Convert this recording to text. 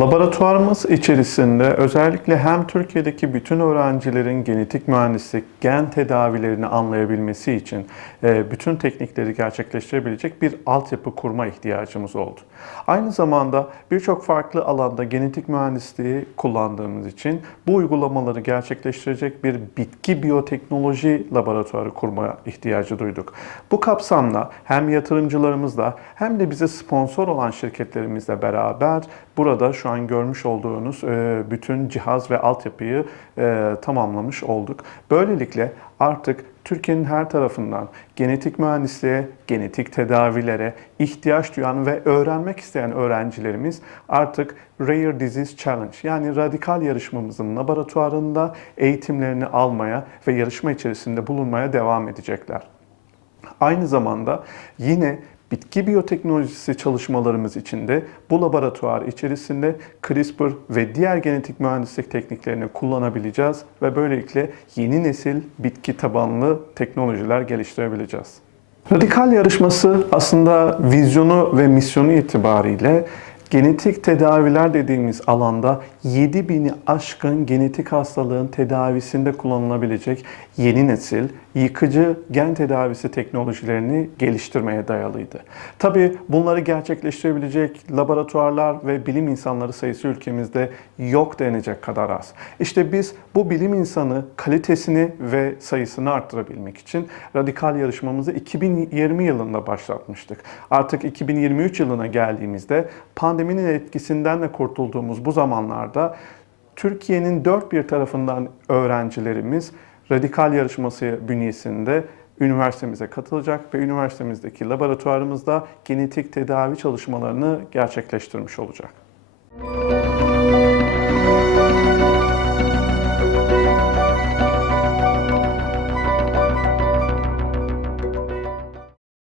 Laboratuvarımız içerisinde özellikle hem Türkiye'deki bütün öğrencilerin genetik mühendislik, gen tedavilerini anlayabilmesi için e, bütün teknikleri gerçekleştirebilecek bir altyapı kurma ihtiyacımız oldu. Aynı zamanda birçok farklı alanda genetik mühendisliği kullandığımız için bu uygulamaları gerçekleştirecek bir bitki biyoteknoloji laboratuvarı kurma ihtiyacı duyduk. Bu kapsamda hem yatırımcılarımızla hem de bize sponsor olan şirketlerimizle beraber burada şu an görmüş olduğunuz e, bütün cihaz ve altyapıyı e, tamamlamış olduk. Böylelikle artık Türkiye'nin her tarafından genetik mühendisliğe, genetik tedavilere ihtiyaç duyan ve öğrenmek isteyen öğrencilerimiz artık Rare Disease Challenge yani radikal yarışmamızın laboratuvarında eğitimlerini almaya ve yarışma içerisinde bulunmaya devam edecekler. Aynı zamanda yine bitki biyoteknolojisi çalışmalarımız içinde bu laboratuvar içerisinde CRISPR ve diğer genetik mühendislik tekniklerini kullanabileceğiz ve böylelikle yeni nesil bitki tabanlı teknolojiler geliştirebileceğiz. Radikal yarışması aslında vizyonu ve misyonu itibariyle genetik tedaviler dediğimiz alanda 7000'i aşkın genetik hastalığın tedavisinde kullanılabilecek yeni nesil yıkıcı gen tedavisi teknolojilerini geliştirmeye dayalıydı. Tabii bunları gerçekleştirebilecek laboratuvarlar ve bilim insanları sayısı ülkemizde yok denecek kadar az. İşte biz bu bilim insanı kalitesini ve sayısını arttırabilmek için radikal yarışmamızı 2020 yılında başlatmıştık. Artık 2023 yılına geldiğimizde pandeminin etkisinden de kurtulduğumuz bu zamanlarda Türkiye'nin dört bir tarafından öğrencilerimiz radikal yarışması bünyesinde üniversitemize katılacak ve üniversitemizdeki laboratuvarımızda genetik tedavi çalışmalarını gerçekleştirmiş olacak.